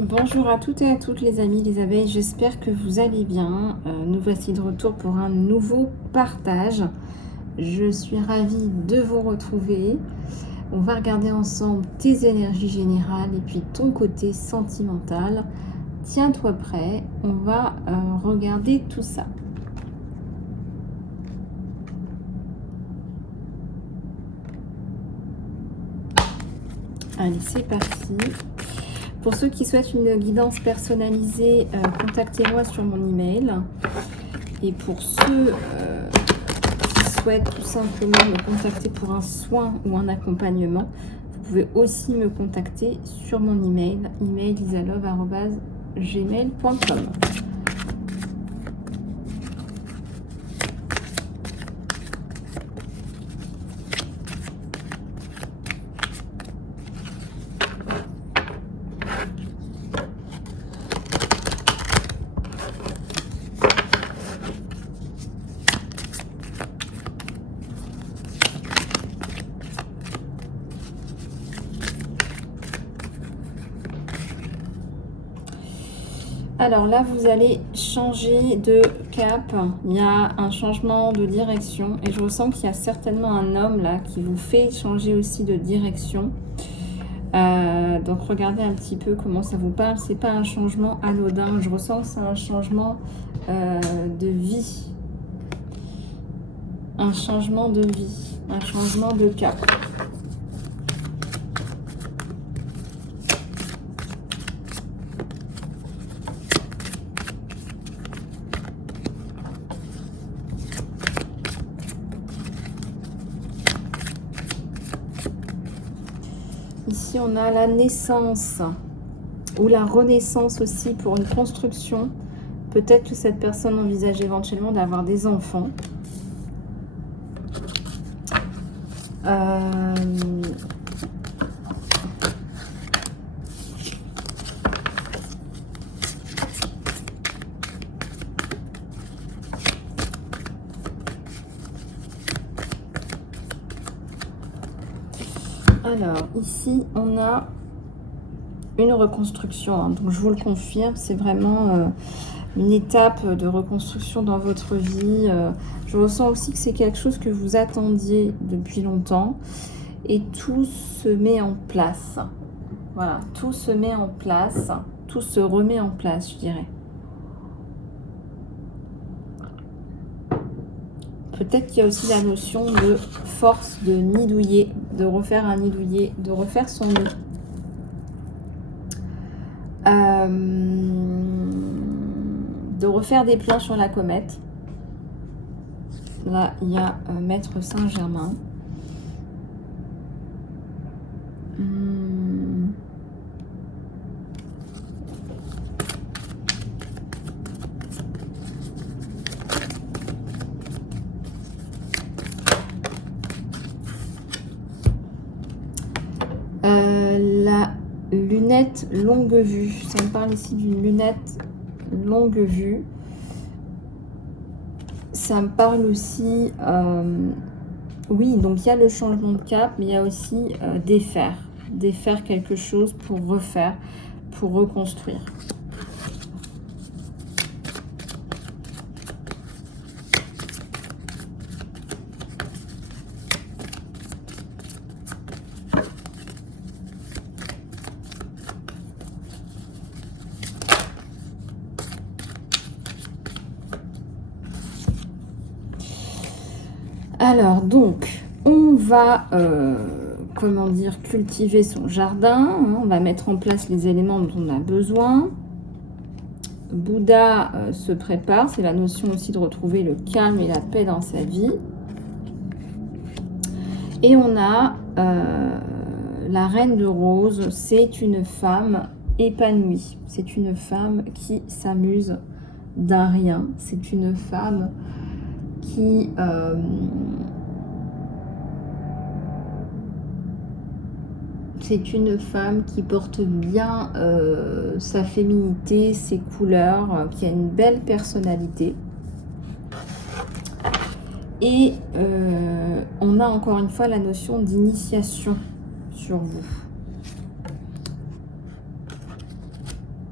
Bonjour à toutes et à toutes les amis, les abeilles, j'espère que vous allez bien. Nous voici de retour pour un nouveau partage. Je suis ravie de vous retrouver. On va regarder ensemble tes énergies générales et puis ton côté sentimental. Tiens-toi prêt, on va regarder tout ça. Allez, c'est parti. Pour ceux qui souhaitent une guidance personnalisée, contactez-moi sur mon email. Et pour ceux qui souhaitent tout simplement me contacter pour un soin ou un accompagnement, vous pouvez aussi me contacter sur mon email, isalove@gmail.com. Alors là, vous allez changer de cap. Il y a un changement de direction et je ressens qu'il y a certainement un homme là qui vous fait changer aussi de direction. Donc regardez un petit peu comment ça vous parle. C'est pas un changement anodin. Je ressens que c'est un changement de vie. Un changement de vie. Un changement de cap. Ici, on a la naissance ou la renaissance aussi pour une construction. Peut-être que cette personne envisage éventuellement d'avoir des enfants. Alors, ici, on a une reconstruction. Hein, donc, je vous le confirme, c'est vraiment une étape de reconstruction dans votre vie. Je ressens aussi que c'est quelque chose que vous attendiez depuis longtemps. Et tout se met en place. Voilà, tout se met en place. Tout se remet en place, je dirais. Peut-être qu'il y a aussi la notion de force de nidouiller, de refaire un nidouiller, de refaire son nid. De refaire des plans sur la comète. Là, il y a Maître Saint-Germain. La lunette longue vue. Ça me parle ici d'une lunette longue vue. Ça me parle aussi... oui, donc il y a le changement de cap, mais il y a aussi défaire. Défaire quelque chose pour refaire, pour reconstruire. Alors, donc, on va, comment dire, cultiver son jardin. Hein, on va mettre en place les éléments dont on a besoin. Bouddha se prépare. C'est la notion aussi de retrouver le calme et la paix dans sa vie. Et on a la reine de rose. C'est une femme épanouie. C'est une femme qui s'amuse d'un rien. C'est une femme qui porte bien sa féminité, ses couleurs, qui a une belle personnalité. Et on a encore une fois la notion d'initiation sur vous.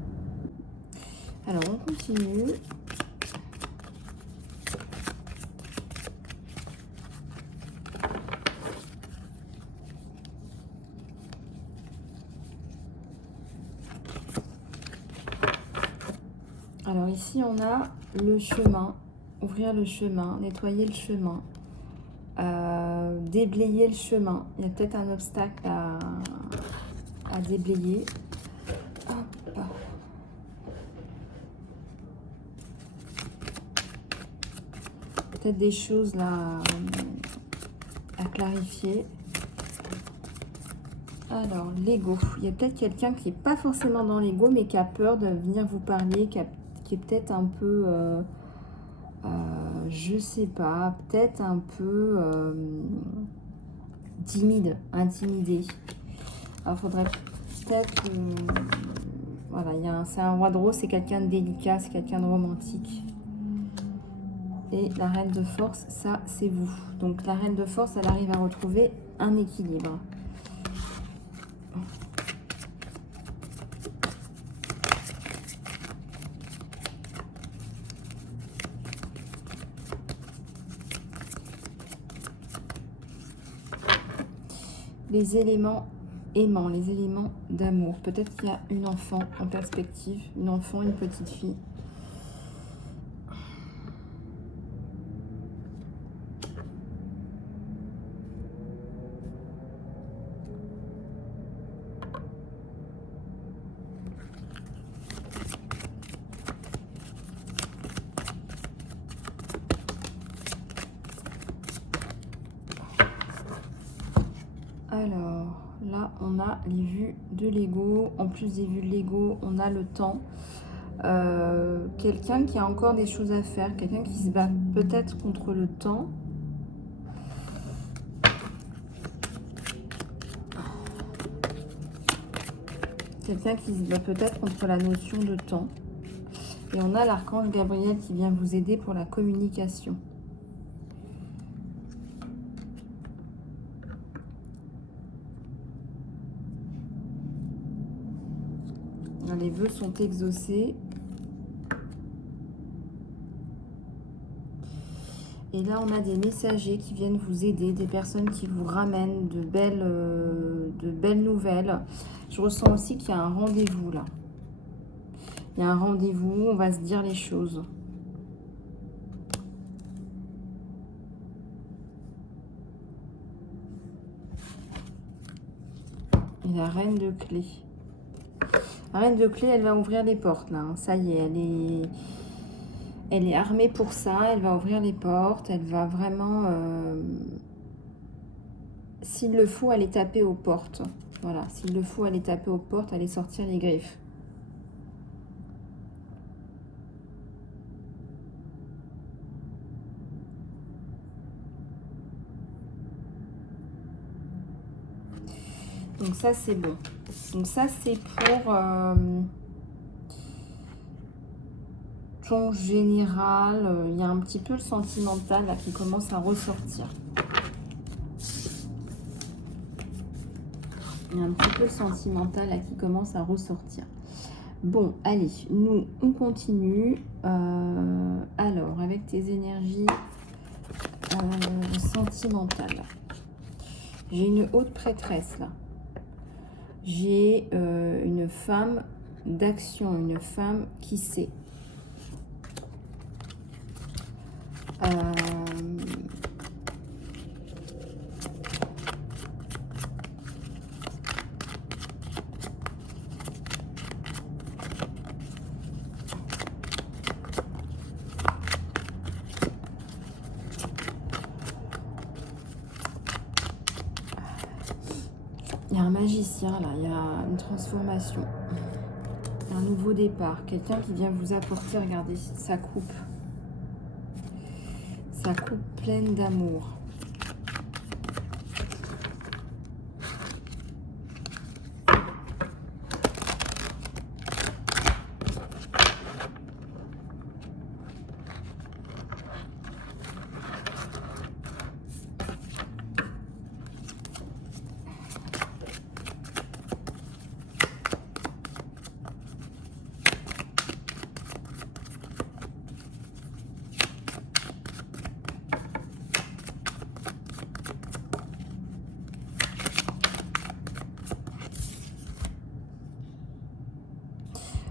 Alors, on continue. Alors ici, on a le chemin, ouvrir le chemin, nettoyer le chemin, déblayer le chemin. Il y a peut-être un obstacle à déblayer. Hop. Peut-être des choses là à clarifier. Alors, l'ego. Il y a peut-être quelqu'un qui n'est pas forcément dans l'ego, mais qui a peur de venir vous parler, qui est peut-être un peu, je sais pas, peut-être un peu timide, intimidé. Alors, il faudrait peut-être... voilà, c'est un roi de rose, c'est quelqu'un de délicat, c'est quelqu'un de romantique. Et la reine de force, ça, c'est vous. Donc, la reine de force, elle arrive à retrouver un équilibre. Les éléments aimants, les éléments d'amour. Peut-être qu'il y a une enfant en perspective, une enfant, une petite fille. Alors, là, on a les vues de l'ego. En plus des vues de l'ego, on a le temps. Quelqu'un qui a encore des choses à faire. Quelqu'un qui se bat peut-être contre le temps. Quelqu'un qui se bat peut-être contre la notion de temps. Et on a l'archange Gabriel qui vient vous aider pour la communication. Les vœux sont exaucés. Et là, on a des messagers qui viennent vous aider, des personnes qui vous ramènent de belles nouvelles. Je ressens aussi qu'il y a un rendez-vous là. Il y a un rendez-vous, on va se dire les choses. Et la reine de clés. La reine de clés, elle va ouvrir les portes, là. Hein. Ça y est, elle est armée pour ça. Elle va ouvrir les portes. Elle va vraiment... s'il le faut, aller taper aux portes. Voilà, s'il le faut, aller taper aux portes, aller sortir les griffes. Donc ça, c'est bon. Donc ça, c'est pour ton général. Il y a un petit peu le sentimental là, qui commence à ressortir. Il y a un petit peu le sentimental là, qui commence à ressortir. Bon, allez, nous, on continue. Alors, avec tes énergies sentimentales. J'ai une haute prêtresse là. J'ai une femme d'action, une femme qui sait. Il y a un magicien là, il y a une transformation, un nouveau départ, quelqu'un qui vient vous apporter, regardez, sa coupe pleine d'amour.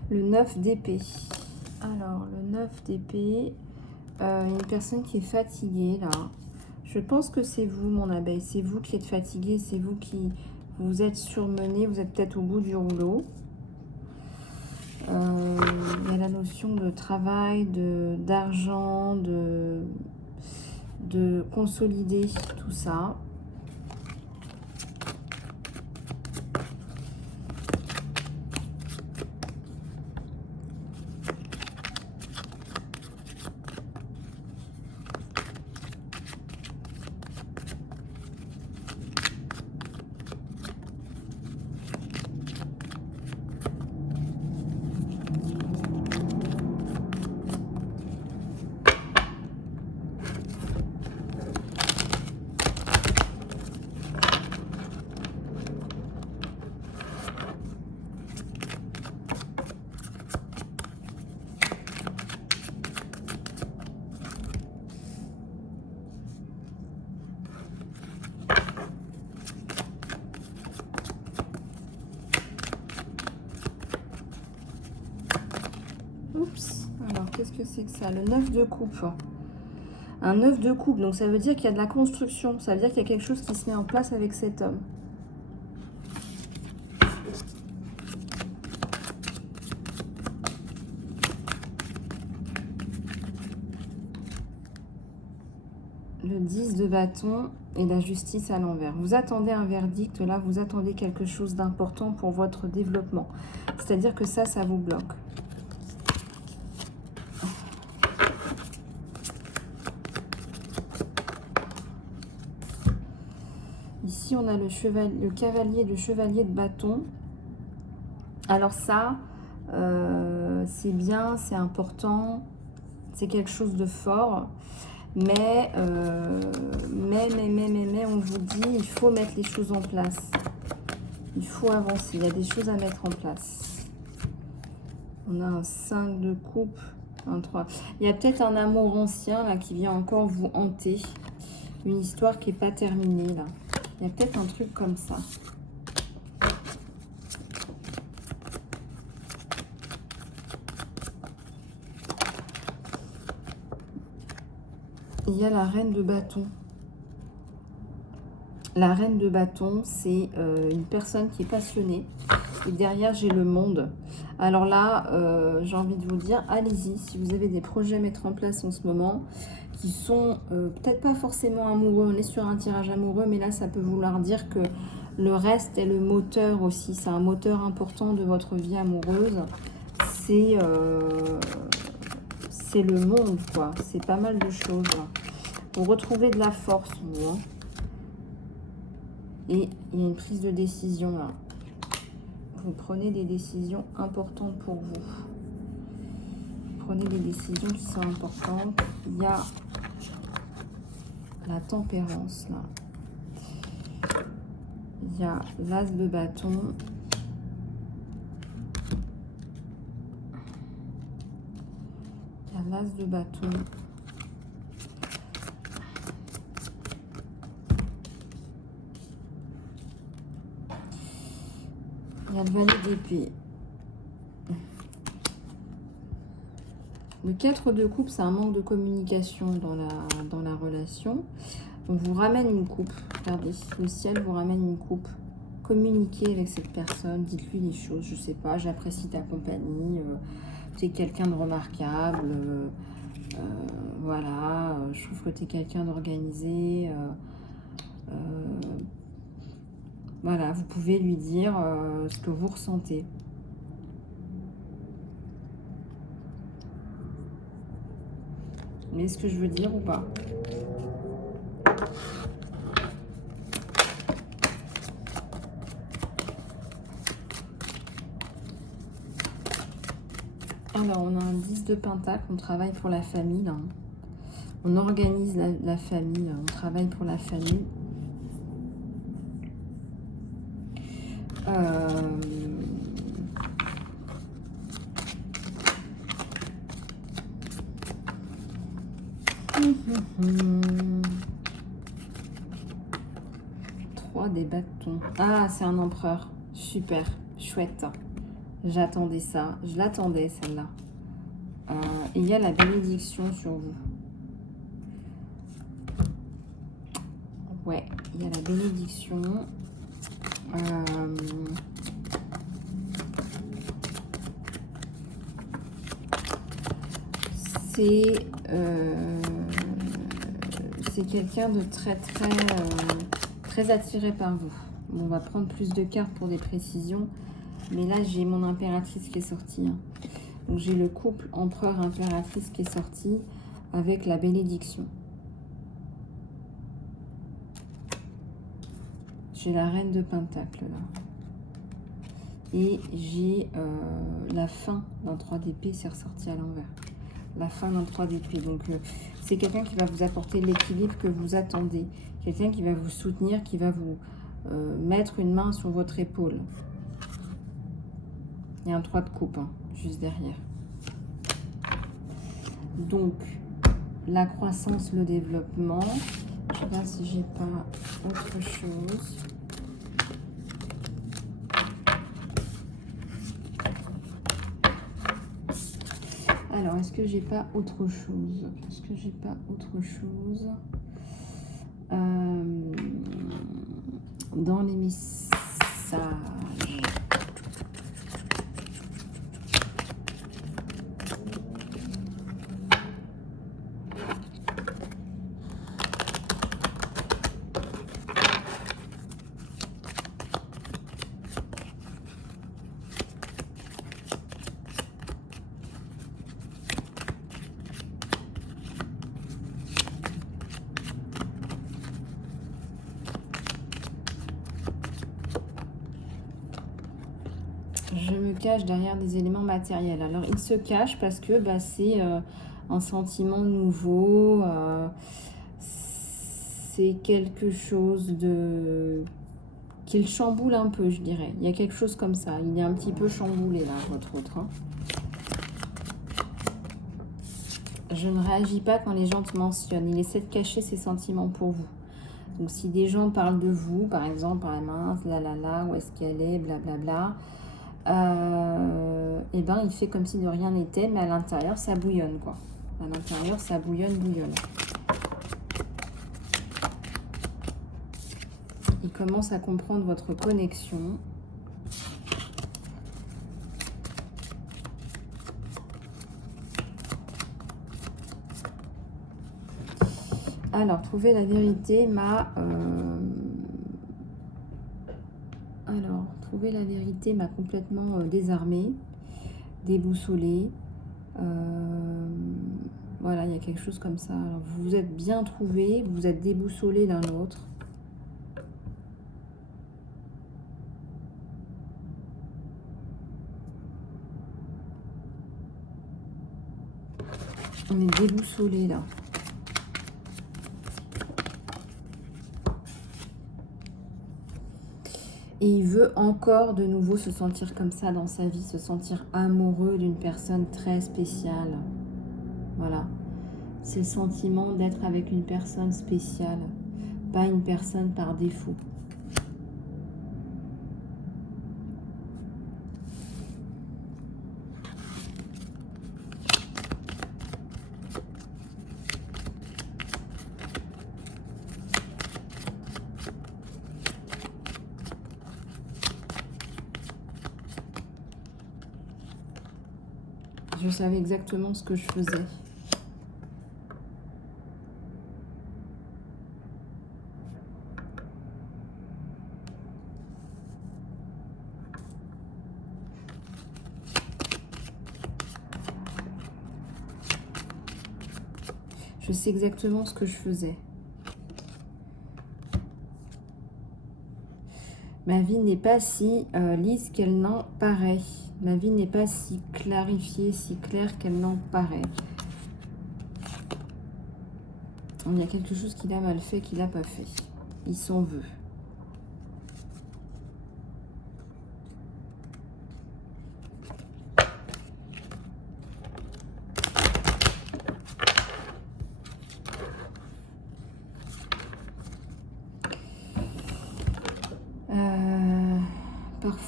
Le 9 d'épée. Alors, le 9 d'épée, une personne qui est fatiguée, là. Je pense que c'est vous, mon abeille. C'est vous qui êtes fatigué, c'est vous qui vous êtes surmené, vous êtes peut-être au bout du rouleau. Il y a la notion de travail, d'argent, de consolider tout ça. Oups, alors qu'est-ce que c'est que ça? Le 9 de coupe. Un 9 de coupe, donc ça veut dire qu'il y a de la construction, ça veut dire qu'il y a quelque chose qui se met en place avec cet homme. Le 10 de bâton et la justice à l'envers. Vous attendez un verdict, là, vous attendez quelque chose d'important pour votre développement. C'est-à-dire que ça vous bloque. Ici, on a le cavalier, le chevalier de bâton. Alors ça, c'est bien, c'est important, c'est quelque chose de fort. Mais on vous dit, il faut mettre les choses en place. Il faut avancer, il y a des choses à mettre en place. On a un 5 de coupe, un 3. Il y a peut-être un amour ancien là qui vient encore vous hanter. Une histoire qui n'est pas terminée là. Il y a peut-être un truc comme ça. Il y a la reine de bâton. La reine de bâton, c'est une personne qui est passionnée. Et derrière, j'ai le monde. Alors là, j'ai envie de vous dire, allez-y. Si vous avez des projets à mettre en place en ce moment, qui sont peut-être pas forcément amoureux. On est sur un tirage amoureux, mais là, ça peut vouloir dire que le reste est le moteur aussi. C'est un moteur important de votre vie amoureuse. C'est le monde, quoi. C'est pas mal de choses. Vous retrouvez de la force, vous, hein. Et il y a une prise de décision là. Vous prenez des décisions importantes pour vous. Vous prenez des décisions qui sont importantes. Il y a la tempérance là. Il y a l'as de bâton. Il y a l'as de bâton. Il y a le valet d'épée. Le 4 de coupe, c'est un manque de communication dans la relation. On vous ramène une coupe. Regardez, le ciel vous ramène une coupe. Communiquez avec cette personne. Dites-lui les choses. Je sais pas, j'apprécie ta compagnie. Tu es quelqu'un de remarquable. Voilà, je trouve que tu es quelqu'un d'organisé. Voilà, vous pouvez lui dire ce que vous ressentez. Vous voyez ce que je veux dire ou pas? Alors, on a un 10 de pentacle, on travaille pour la famille, là. On organise la famille, là. On travaille pour la famille. Des bâtons. Ah, c'est un empereur. Super, chouette. J'attendais ça. Je l'attendais, celle-là. Et il y a la bénédiction sur vous. Ouais, il y a la bénédiction. C'est quelqu'un de très attiré par vous. Bon, on va prendre plus de cartes pour des précisions. Mais là, j'ai mon impératrice qui est sortie. Hein. Donc, j'ai le couple empereur-impératrice qui est sorti avec la bénédiction. J'ai la reine de Pentacle, là. Et j'ai la fin d'un 3 d'épée, c'est ressorti à l'envers. La fin d'un 3 d'épée. Donc, c'est quelqu'un qui va vous apporter l'équilibre que vous attendez. Quelqu'un qui va vous soutenir, qui va vous mettre une main sur votre épaule. Il y a un 3 de coupe, hein, juste derrière. Donc, la croissance, le développement. Je vais voir si j'ai pas autre chose. Alors, est-ce que j'ai pas autre chose? Est-ce que j'ai pas autre chose dans les messages? Je me cache derrière des éléments matériels. Alors, il se cache parce que c'est un sentiment nouveau. C'est quelque chose qui le chamboule un peu, je dirais. Il y a quelque chose comme ça. Il est un petit peu chamboulé, là, votre autre. Hein. Je ne réagis pas quand les gens te mentionnent. Il essaie de cacher ses sentiments pour vous. Donc, si des gens parlent de vous, par exemple, ah mince, là, où est-ce qu'elle est, blablabla, et ben il fait comme si de rien n'était, mais à l'intérieur ça bouillonne, quoi. À l'intérieur ça bouillonne. Il commence à comprendre votre connexion. Alors, trouver la vérité m'a trouver la vérité m'a complètement désarmée, déboussolée. Voilà, il y a quelque chose comme ça. Alors, vous vous êtes bien trouvés, vous êtes déboussolés l'un l'autre. On est déboussolés là. Et il veut encore de nouveau se sentir comme ça dans sa vie, se sentir amoureux d'une personne très spéciale. Voilà. C'est le sentiment d'être avec une personne spéciale, pas une personne par défaut. Je savais exactement ce que je faisais. Je sais exactement ce que je faisais. Ma vie n'est pas si lisse qu'elle n'en paraît. Ma vie n'est pas si clarifiée, si claire qu'elle n'en paraît. Il y a quelque chose qu'il a mal fait, qu'il n'a pas fait. Il s'en veut.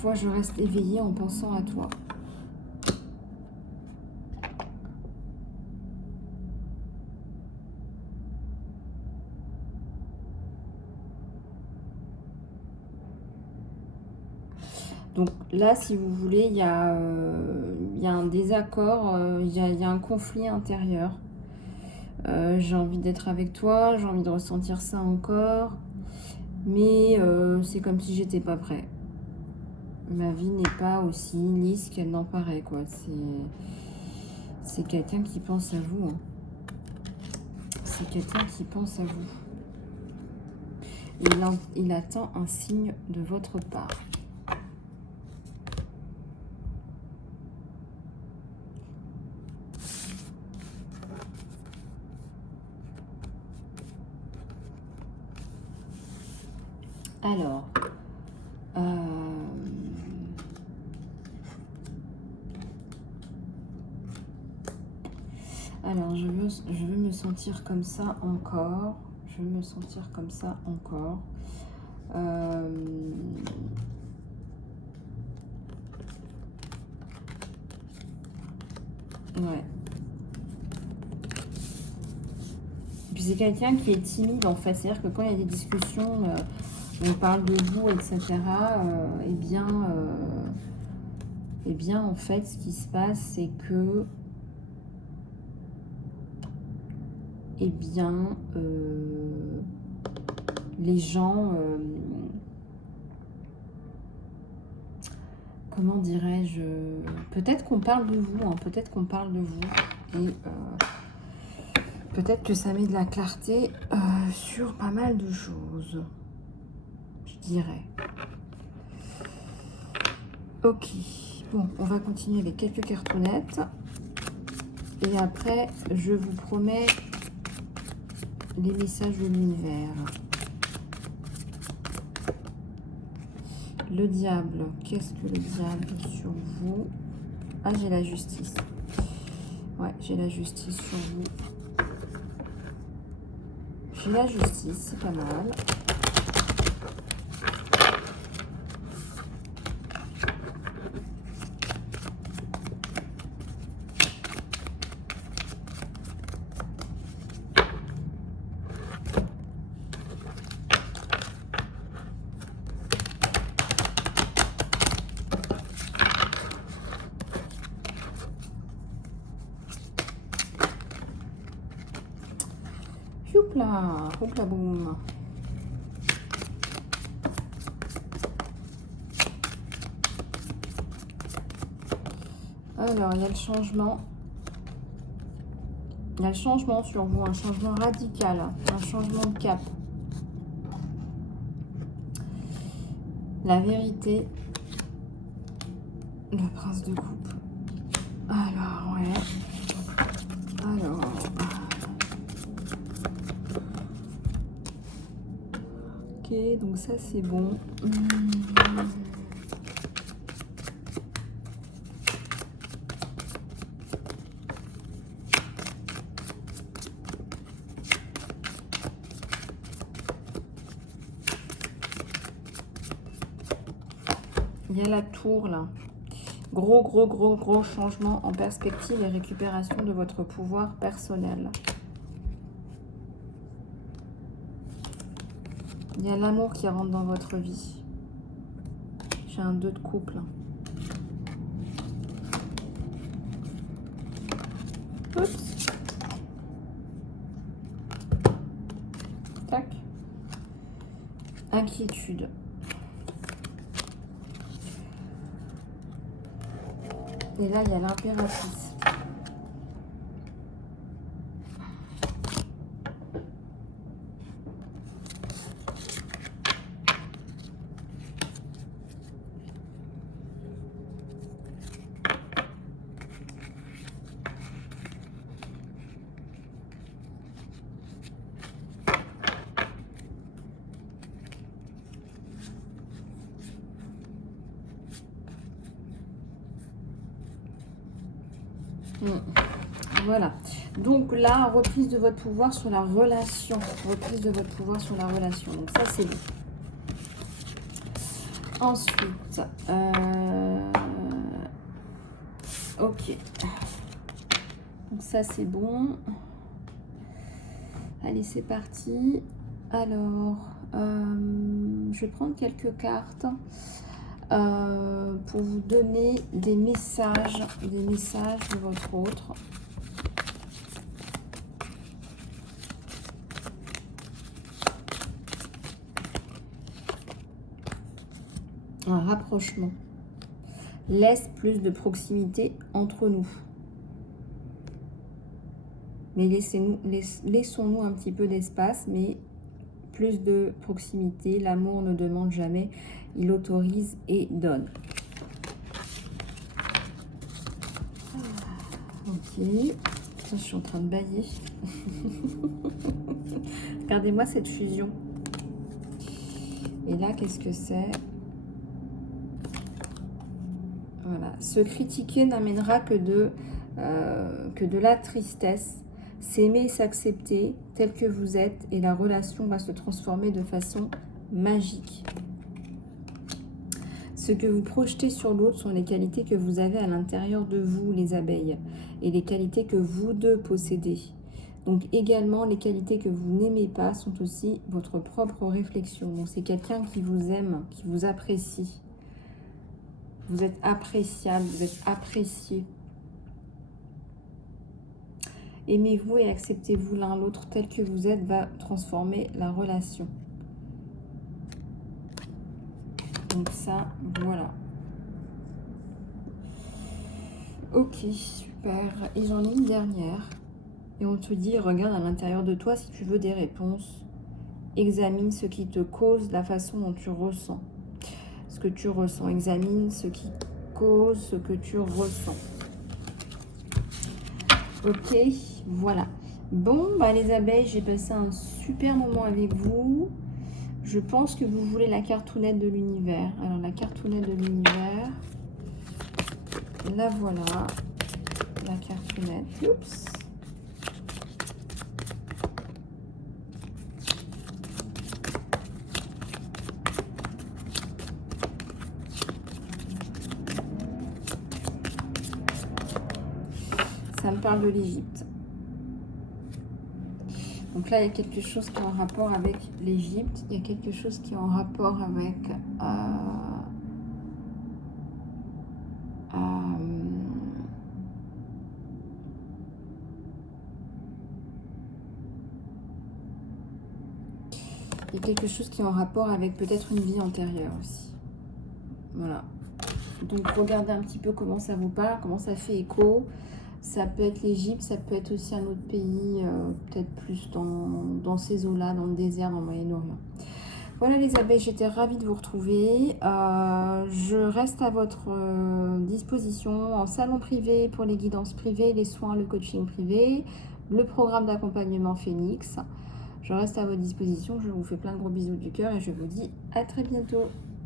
fois, je reste éveillée en pensant à toi. Donc là, si vous voulez, il y a un désaccord, il y a un conflit intérieur. J'ai envie d'être avec toi, j'ai envie de ressentir ça encore, mais c'est comme si j'étais pas prêt. Ma vie n'est pas aussi lisse qu'elle n'en paraît, quoi. C'est quelqu'un qui pense à vous. Hein. C'est quelqu'un qui pense à vous. Il attend un signe de votre part. Alors, je veux me sentir comme ça encore. Je veux me sentir comme ça encore. Ouais. Puis c'est quelqu'un qui est timide en fait. C'est-à-dire que quand il y a des discussions, on parle de vous, etc. Eh bien, en fait, ce qui se passe, c'est que les gens, comment dirais-je, peut-être qu'on parle de vous, hein, peut-être qu'on parle de vous, et peut-être que ça met de la clarté sur pas mal de choses, je dirais. Ok, bon, on va continuer avec quelques cartonnettes, et après, je vous promets les messages de l'univers. Le diable, qu'est-ce que le diable sur vous? Ah, j'ai la justice. Ouais, j'ai la justice sur vous. J'ai la justice, c'est pas mal. Houpla, houpla boum. Alors, il y a le changement. Il y a le changement sur vous, un changement radical, un changement de cap. La vérité. Le prince de coupe. Alors, ouais. Alors. Ok, donc ça c'est bon. Il y a la tour là. Gros changement en perspective et récupération de votre pouvoir personnel. Il y a l'amour qui rentre dans votre vie. J'ai un 2 de couple. Oups. Tac. Inquiétude. Et là, il y a l'impératrice. Voilà. Donc là, reprise de votre pouvoir sur la relation. Reprise de votre pouvoir sur la relation. Donc ça, c'est bon. Ensuite, ok. Donc ça, c'est bon. Allez, c'est parti. Alors, je vais prendre quelques cartes pour vous donner des messages de votre autre. Un rapprochement. Laisse plus de proximité entre nous. Mais laissons-nous un petit peu d'espace, mais plus de proximité. L'amour ne demande jamais, il autorise et donne. Ok. Je suis en train de bâiller. Regardez-moi cette fusion. Et là, qu'est-ce que c'est? Voilà. Se critiquer n'amènera que de la tristesse. S'aimer et s'accepter tel que vous êtes et la relation va se transformer de façon magique. Ce que vous projetez sur l'autre sont les qualités que vous avez à l'intérieur de vous, les abeilles, et les qualités que vous deux possédez. Donc également, les qualités que vous n'aimez pas sont aussi votre propre réflexion. Donc c'est quelqu'un qui vous aime, qui vous apprécie. Vous êtes appréciable, vous êtes apprécié. Aimez-vous et acceptez-vous l'un l'autre tel que vous êtes va transformer la relation. Donc ça, voilà. Ok, super. Et j'en ai une dernière. Et on te dit, regarde à l'intérieur de toi si tu veux des réponses. Examine ce qui te cause la façon dont tu ressens. Ce que tu ressens. Examine ce qui cause ce que tu ressens. Ok, voilà. Bon, bah les abeilles, j'ai passé un super moment avec vous. Je pense que vous voulez la cartounette de l'univers. Alors, la cartounette de l'univers. La voilà. La cartounette. Oups. Ça me parle de l'Égypte. Donc là, il y a quelque chose qui est en rapport avec l'Égypte. Il y a quelque chose qui est en rapport avec... il y a quelque chose qui est en rapport avec peut-être une vie antérieure aussi. Voilà. Donc, regardez un petit peu comment ça vous parle, comment ça fait écho. Ça peut être l'Égypte, ça peut être aussi un autre pays, peut-être plus dans ces eaux-là, dans le désert, dans le Moyen-Orient. Voilà les abeilles, j'étais ravie de vous retrouver. Je reste à votre disposition en salon privé pour les guidances privées, les soins, le coaching privé, le programme d'accompagnement Phoenix. Je reste à votre disposition, je vous fais plein de gros bisous du cœur et je vous dis à très bientôt.